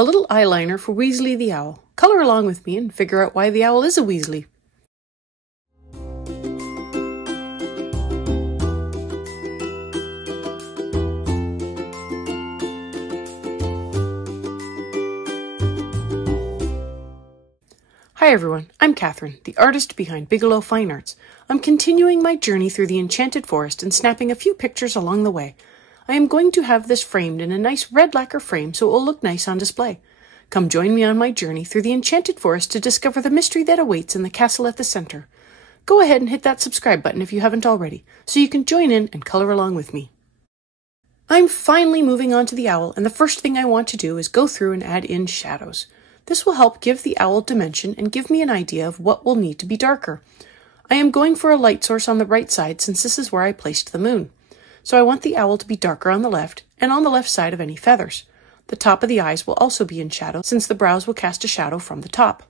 A little eyeliner for Weasley the Owl. Color along with me and figure out why the owl is a Weasley. Hi everyone, I'm Catherine, the artist behind Bigelow Fine Arts. I'm continuing my journey through the Enchanted Forest and snapping a few pictures along the way. I am going to have this framed in a nice red lacquer frame so it will look nice on display. Come join me on my journey through the Enchanted Forest to discover the mystery that awaits in the castle at the center. Go ahead and hit that subscribe button if you haven't already, so you can join in and color along with me. I'm finally moving on to the owl, and the first thing I want to do is go through and add in shadows. This will help give the owl dimension and give me an idea of what will need to be darker. I am going for a light source on the right side since this is where I placed the moon. So I want the owl to be darker on the left and on the left side of any feathers. The top of the eyes will also be in shadow since the brows will cast a shadow from the top.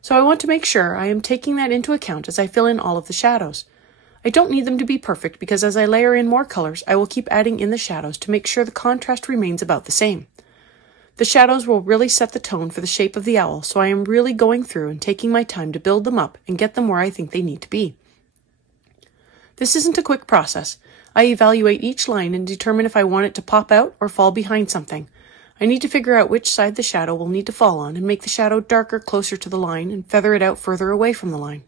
So I want to make sure I am taking that into account as I fill in all of the shadows. I don't need them to be perfect because as I layer in more colors, I will keep adding in the shadows to make sure the contrast remains about the same. The shadows will really set the tone for the shape of the owl, so I am really going through and taking my time to build them up and get them where I think they need to be. This isn't a quick process. I evaluate each line and determine if I want it to pop out or fall behind something. I need to figure out which side the shadow will need to fall on and make the shadow darker closer to the line and feather it out further away from the line.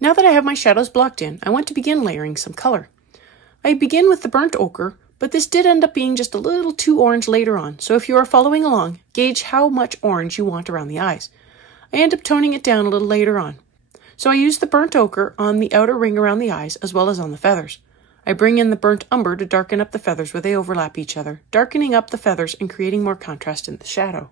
Now that I have my shadows blocked in, I want to begin layering some color. I begin with the burnt ochre, but this did end up being just a little too orange later on, so if you are following along, gauge how much orange you want around the eyes. I end up toning it down a little later on. So I use the burnt ochre on the outer ring around the eyes as well as on the feathers. I bring in the burnt umber to darken up the feathers where they overlap each other, darkening up the feathers and creating more contrast in the shadow.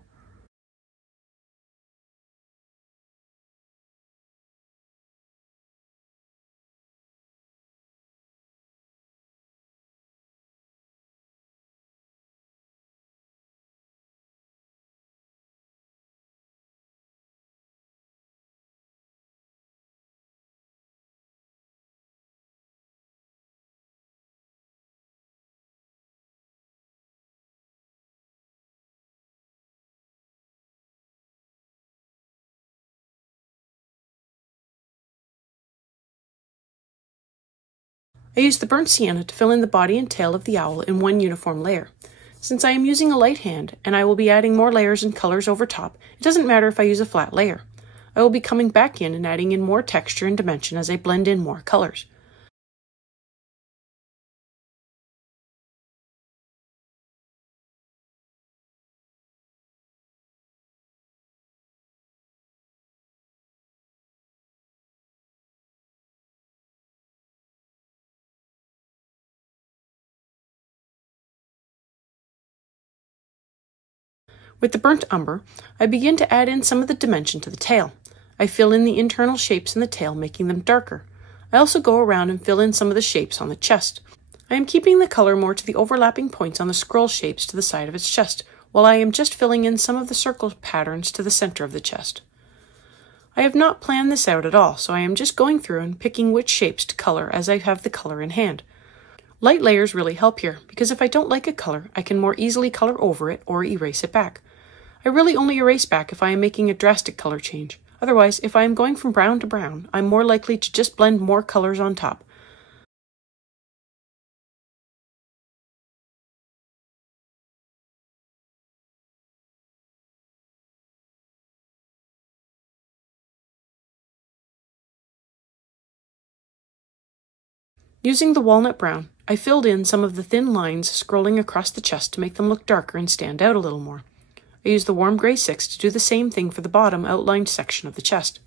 I use the burnt sienna to fill in the body and tail of the owl in one uniform layer. Since I am using a light hand, and I will be adding more layers and colors over top, it doesn't matter if I use a flat layer. I will be coming back in and adding in more texture and dimension as I blend in more colors. With the burnt umber, I begin to add in some of the dimension to the tail. I fill in the internal shapes in the tail, making them darker. I also go around and fill in some of the shapes on the chest. I am keeping the color more to the overlapping points on the scroll shapes to the side of its chest, while I am just filling in some of the circle patterns to the center of the chest. I have not planned this out at all, so I am just going through and picking which shapes to color as I have the color in hand. Light layers really help here, because if I don't like a color, I can more easily color over it or erase it back. I really only erase back if I am making a drastic color change. Otherwise, if I am going from brown to brown, I'm more likely to just blend more colors on top. Using the walnut brown, I filled in some of the thin lines scrolling across the chest to make them look darker and stand out a little more. I used the warm gray 6 to do the same thing for the bottom outlined section of the chest.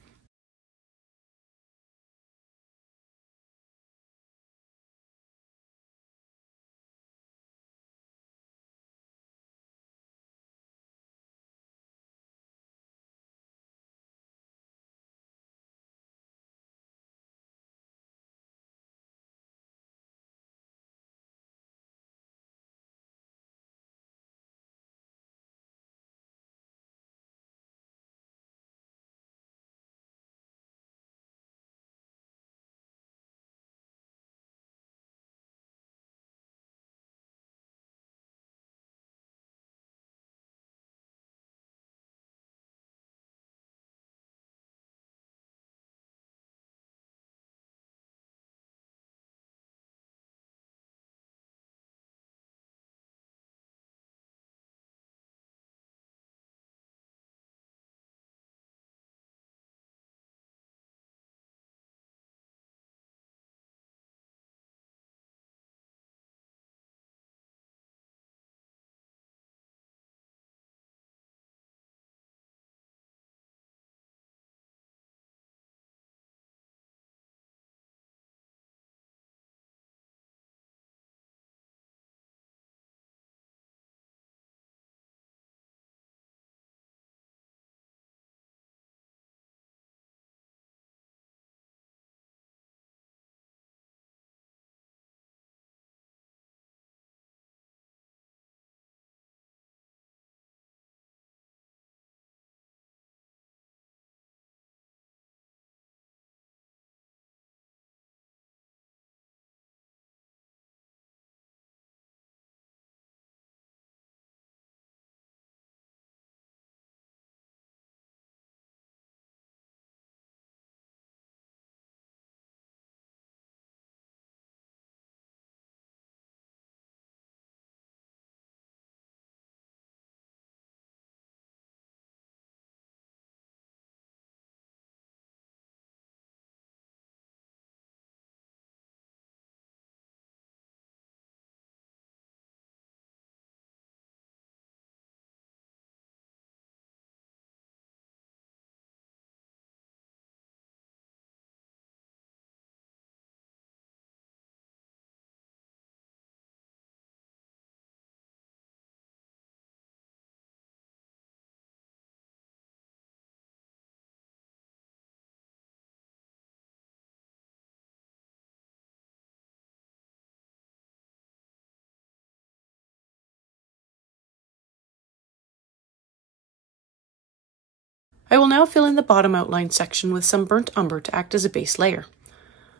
I will now fill in the bottom outline section with some burnt umber to act as a base layer.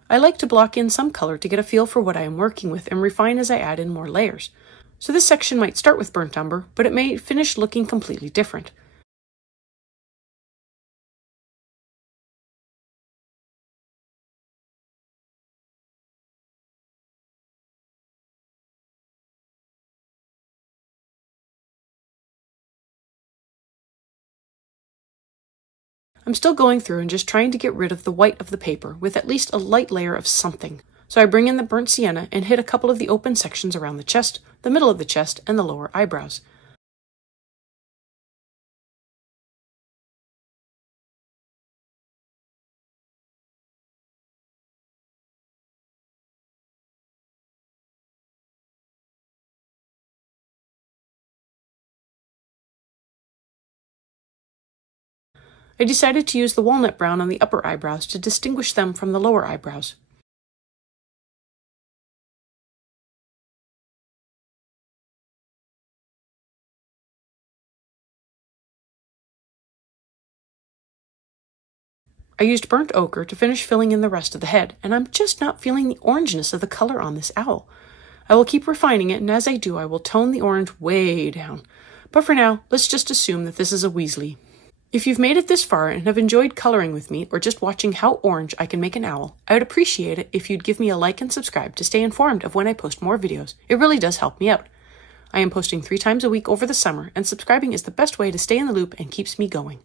I like to block in some color to get a feel for what I am working with and refine as I add in more layers. So this section might start with burnt umber, but it may finish looking completely different. I'm still going through and just trying to get rid of the white of the paper with at least a light layer of something. So I bring in the burnt sienna and hit a couple of the open sections around the chest, the middle of the chest, and the lower eyebrows. I decided to use the walnut brown on the upper eyebrows to distinguish them from the lower eyebrows. I used burnt ochre to finish filling in the rest of the head, and I'm just not feeling the orangeness of the color on this owl. I will keep refining it, and as I do, I will tone the orange way down. But for now, let's just assume that this is a Weasley. If you've made it this far and have enjoyed coloring with me or just watching how orange I can make an owl, I would appreciate it if you'd give me a like and subscribe to stay informed of when I post more videos. It really does help me out. I am posting 3 times a week over the summer, and subscribing is the best way to stay in the loop and keeps me going.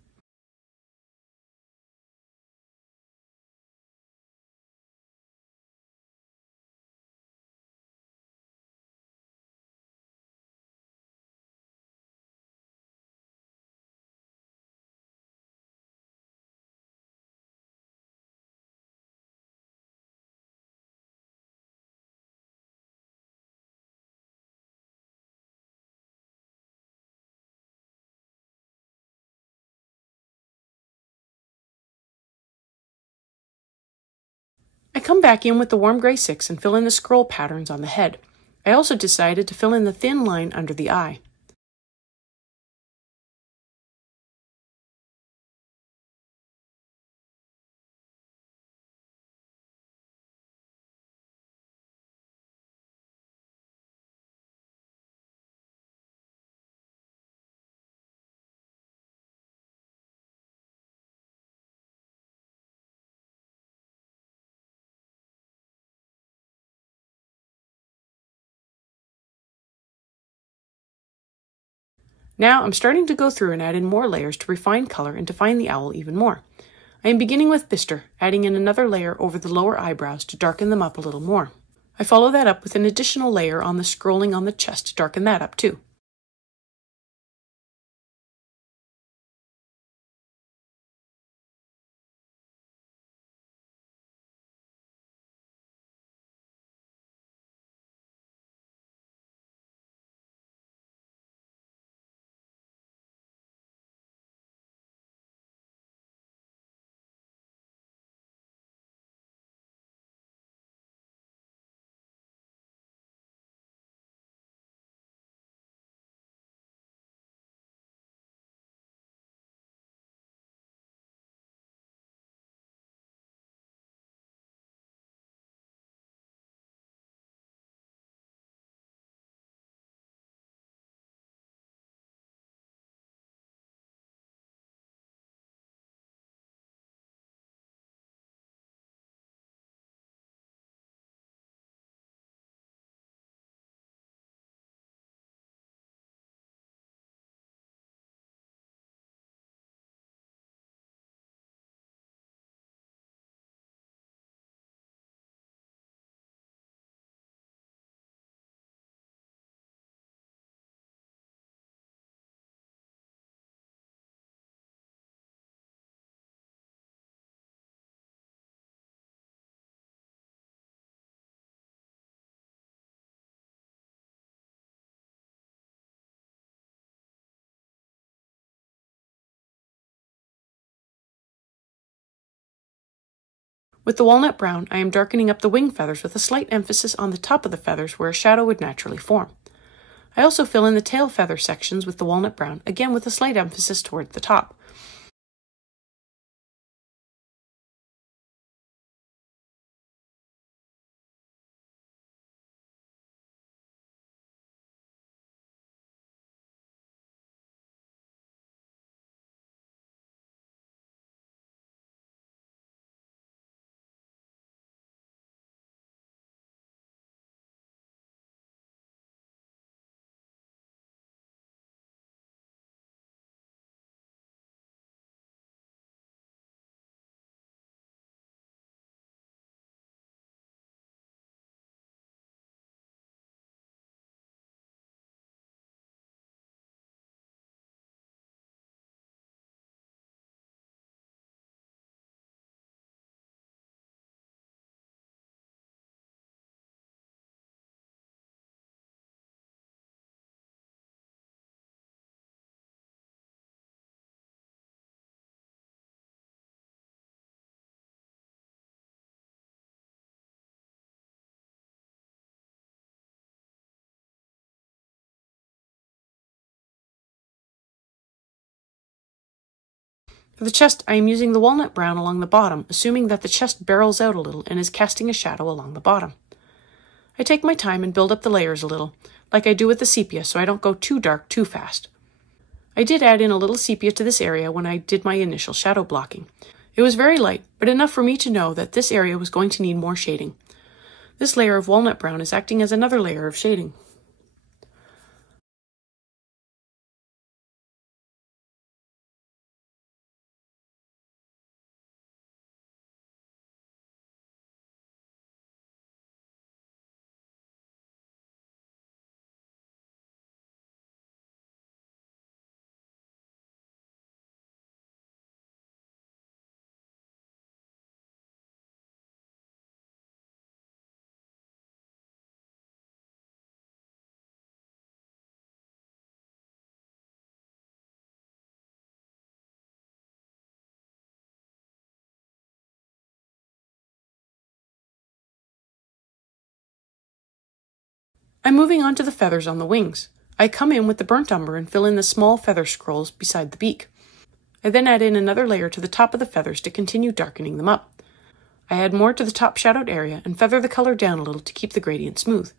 I come back in with the warm gray 6 and fill in the scroll patterns on the head. I also decided to fill in the thin line under the eye. Now I'm starting to go through and add in more layers to refine color and define the owl even more. I am beginning with bistre, adding in another layer over the lower eyebrows to darken them up a little more. I follow that up with an additional layer on the scrolling on the chest to darken that up too. With the walnut brown, I am darkening up the wing feathers with a slight emphasis on the top of the feathers where a shadow would naturally form. I also fill in the tail feather sections with the walnut brown, again with a slight emphasis toward the top. For the chest, I am using the walnut brown along the bottom, assuming that the chest barrels out a little and is casting a shadow along the bottom. I take my time and build up the layers a little, like I do with the sepia, so I don't go too dark too fast. I did add in a little sepia to this area when I did my initial shadow blocking. It was very light, but enough for me to know that this area was going to need more shading. This layer of walnut brown is acting as another layer of shading. I'm moving on to the feathers on the wings. I come in with the burnt umber and fill in the small feather scrolls beside the beak. I then add in another layer to the top of the feathers to continue darkening them up. I add more to the top shadowed area and feather the color down a little to keep the gradient smooth.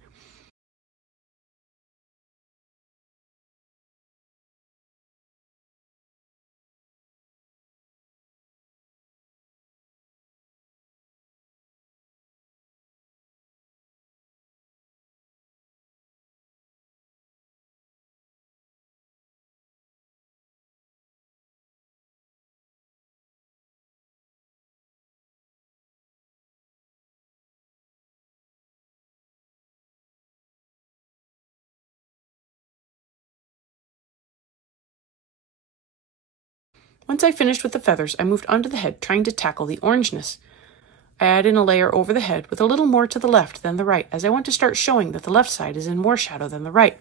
Once I finished with the feathers, I moved onto the head, trying to tackle the orangeness. I add in a layer over the head with a little more to the left than the right, as I want to start showing that the left side is in more shadow than the right.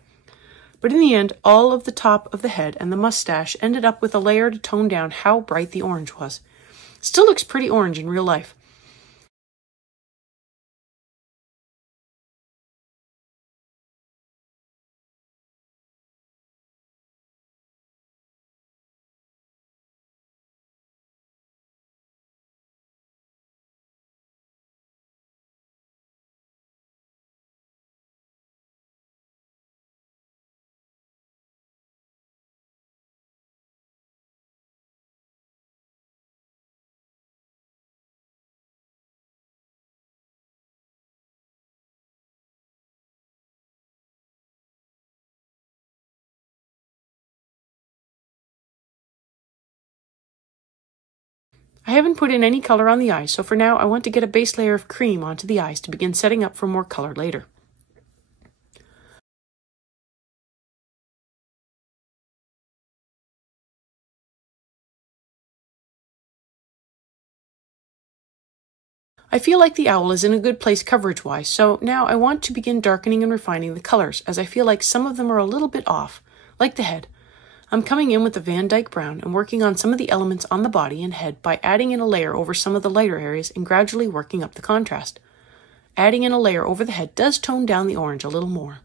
But in the end, all of the top of the head and the mustache ended up with a layer to tone down how bright the orange was. Still looks pretty orange in real life. I haven't put in any color on the eyes, so for now I want to get a base layer of cream onto the eyes to begin setting up for more color later. I feel like the owl is in a good place coverage-wise, so now I want to begin darkening and refining the colors, as I feel like some of them are a little bit off, like the head. I'm coming in with the Van Dyke Brown and working on some of the elements on the body and head by adding in a layer over some of the lighter areas and gradually working up the contrast. Adding in a layer over the head does tone down the orange a little more.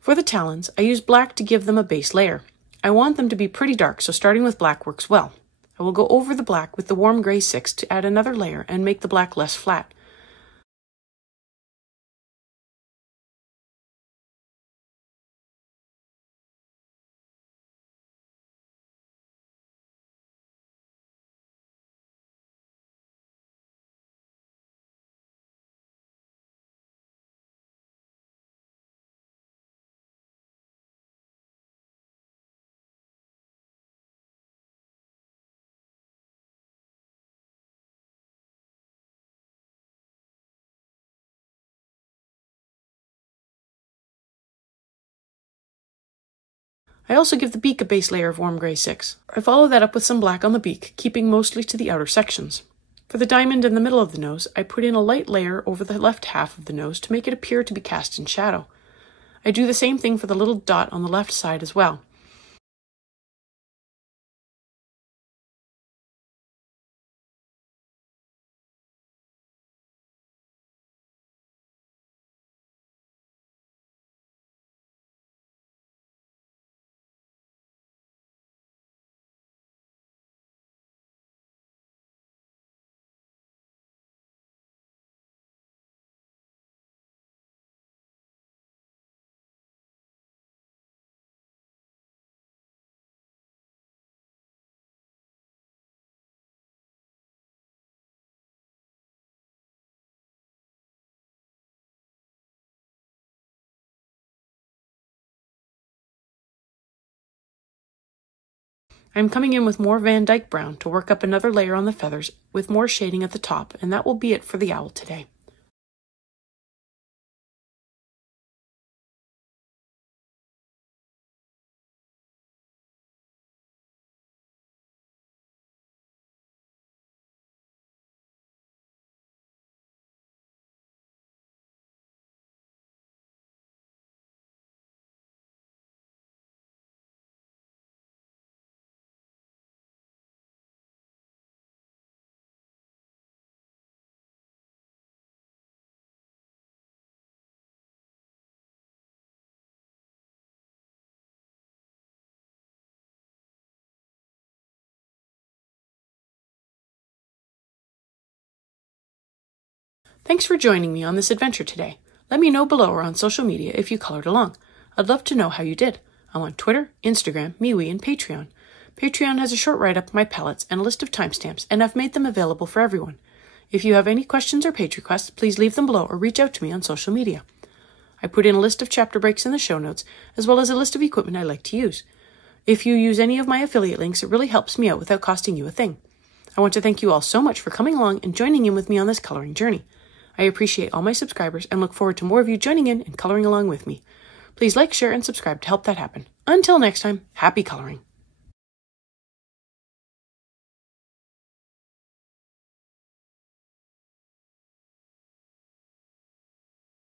For the talons, I use black to give them a base layer. I want them to be pretty dark, so starting with black works well. I will go over the black with the warm gray 6 to add another layer and make the black less flat. I also give the beak a base layer of warm gray 6. I follow that up with some black on the beak, keeping mostly to the outer sections. For the diamond in the middle of the nose, I put in a light layer over the left half of the nose to make it appear to be cast in shadow. I do the same thing for the little dot on the left side as well. I'm coming in with more Van Dyke brown to work up another layer on the feathers with more shading at the top, and that will be it for the owl today. Thanks for joining me on this adventure today. Let me know below or on social media if you colored along. I'd love to know how you did. I'm on Twitter, Instagram, MeWe, and Patreon. Patreon has a short write-up of my palettes and a list of timestamps, and I've made them available for everyone. If you have any questions or page requests, please leave them below or reach out to me on social media. I put in a list of chapter breaks in the show notes, as well as a list of equipment I like to use. If you use any of my affiliate links, it really helps me out without costing you a thing. I want to thank you all so much for coming along and joining in with me on this coloring journey. I appreciate all my subscribers and look forward to more of you joining in and coloring along with me. Please like, share, and subscribe to help that happen. Until next time, happy coloring.